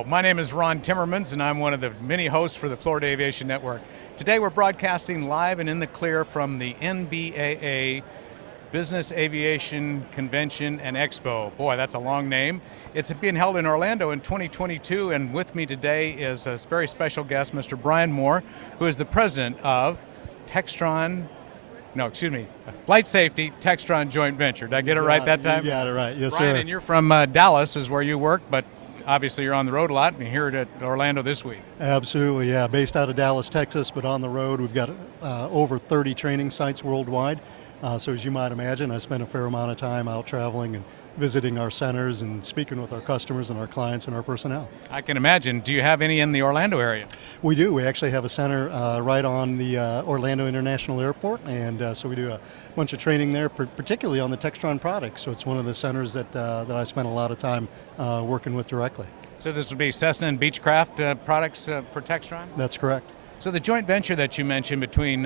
Hello, my name is Ron Timmermans, and I'm one of the many hosts for the Florida Aviation Network. Today we're broadcasting live and in the clear from the NBAA Business Aviation Convention and Expo. Boy, that's a long name. It's being held in Orlando in 2022, and with me today is a very special guest, Mr. Brian Moore, who is the president of Flight Safety Textron joint venture. Did I get it right that time? You got it right, yes, Brian, sir. and you're from Dallas is where you work, but obviously you're on the road a lot, and you're here at Orlando this week. Absolutely, yeah. Based out of Dallas, Texas, but on the road. We've got over 30 training sites worldwide. So as you might imagine, I spend a fair amount of time out traveling and visiting our centers and speaking with our customers and our clients and our personnel. I can imagine. Do you have any in the Orlando area? We do. We actually have a center right on the Orlando International Airport, and so we do a bunch of training there, particularly on the Textron products. So it's one of the centers that I spend a lot of time working with directly. So this would be Cessna and Beechcraft products for Textron? That's correct. So the joint venture that you mentioned between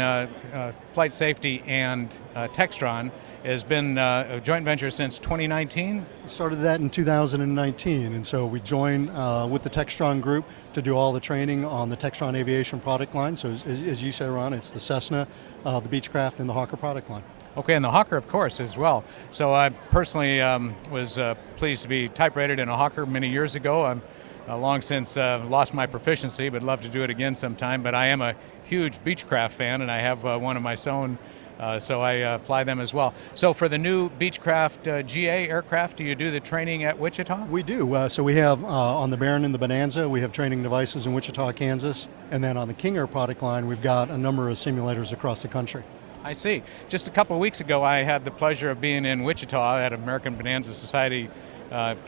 Flight Safety and Textron has been a joint venture since 2019? We started that in 2019, and so we joined with the Textron group to do all the training on the Textron Aviation product line. So as you say, Ron, it's the Cessna, the Beechcraft, and the Hawker product line. Okay, and the Hawker, of course, as well. So I personally was pleased to be type rated in a Hawker many years ago. I'm long since lost my proficiency, but love to do it again sometime. But I am a huge Beechcraft fan, and I have one of my own, so I fly them as well. So for the new Beechcraft GA aircraft, do you do the training at Wichita? We do. So we have on the Baron and the Bonanza, we have training devices in Wichita, Kansas. And then on the King Air product line, we've got a number of simulators across the country. I see. Just a couple of weeks ago, I had the pleasure of being in Wichita at American Bonanza Society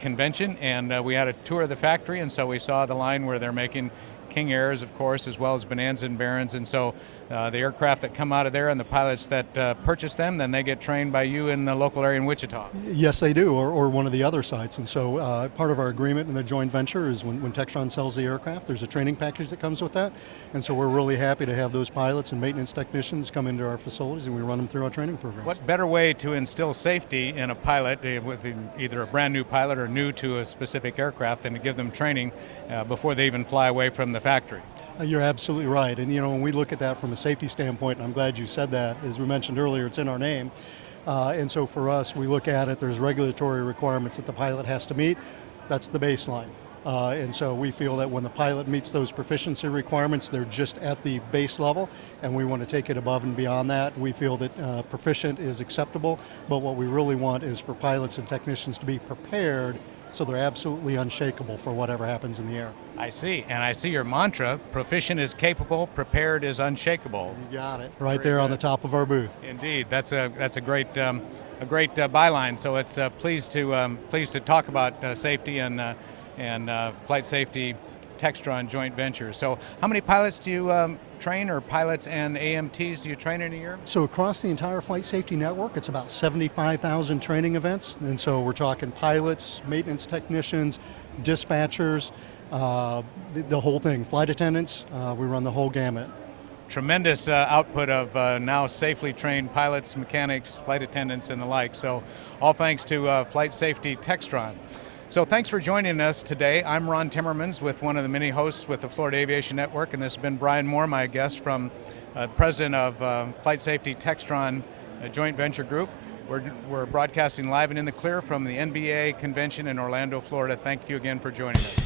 convention, and we had a tour of the factory, and so we saw the line where they're making King Airs, of course, as well as Bonanza and Barons, and so the aircraft that come out of there and the pilots that purchase them, then they get trained by you in the local area in Wichita. Yes, they do, or one of the other sites. And so part of our agreement in the joint venture is when Textron sells the aircraft, there's a training package that comes with that. And so we're really happy to have those pilots and maintenance technicians come into our facilities, and we run them through our training programs. What better way to instill safety in a pilot, with either a brand new pilot or new to a specific aircraft, than to give them training before they even fly away from the factory? You're absolutely right. And when we look at that from a safety standpoint, and I'm glad you said that, as we mentioned earlier, it's in our name. And so for us, we look at it, there's regulatory requirements that the pilot has to meet. That's the baseline. And so we feel that when the pilot meets those proficiency requirements, they're just at the base level, and we want to take it above and beyond that. We feel that proficient is acceptable, but what we really want is for pilots and technicians to be prepared so they're absolutely unshakable for whatever happens in the air. I see, and I see your mantra: proficient is capable, prepared is unshakable. You got it. Right there on the top of our booth. Indeed, that's a great byline. So it's pleased to talk about safety and Flight Safety Textron joint venture. So how many pilots do you train, or pilots and AMTs do you train in a year? So across the entire Flight Safety Network, it's about 75,000 training events. And so we're talking pilots, maintenance technicians, dispatchers, the whole thing, flight attendants, we run the whole gamut. Tremendous output of now safely trained pilots, mechanics, flight attendants, and the like. So all thanks to Flight Safety Textron. So thanks for joining us today. I'm Ron Timmermans, with one of the many hosts with the Florida Aviation Network, and this has been Brian Moore, my guest, from president of Flight Safety Textron joint venture group. We're broadcasting live and in the clear from the NBAA convention in Orlando, Florida. Thank you again for joining us.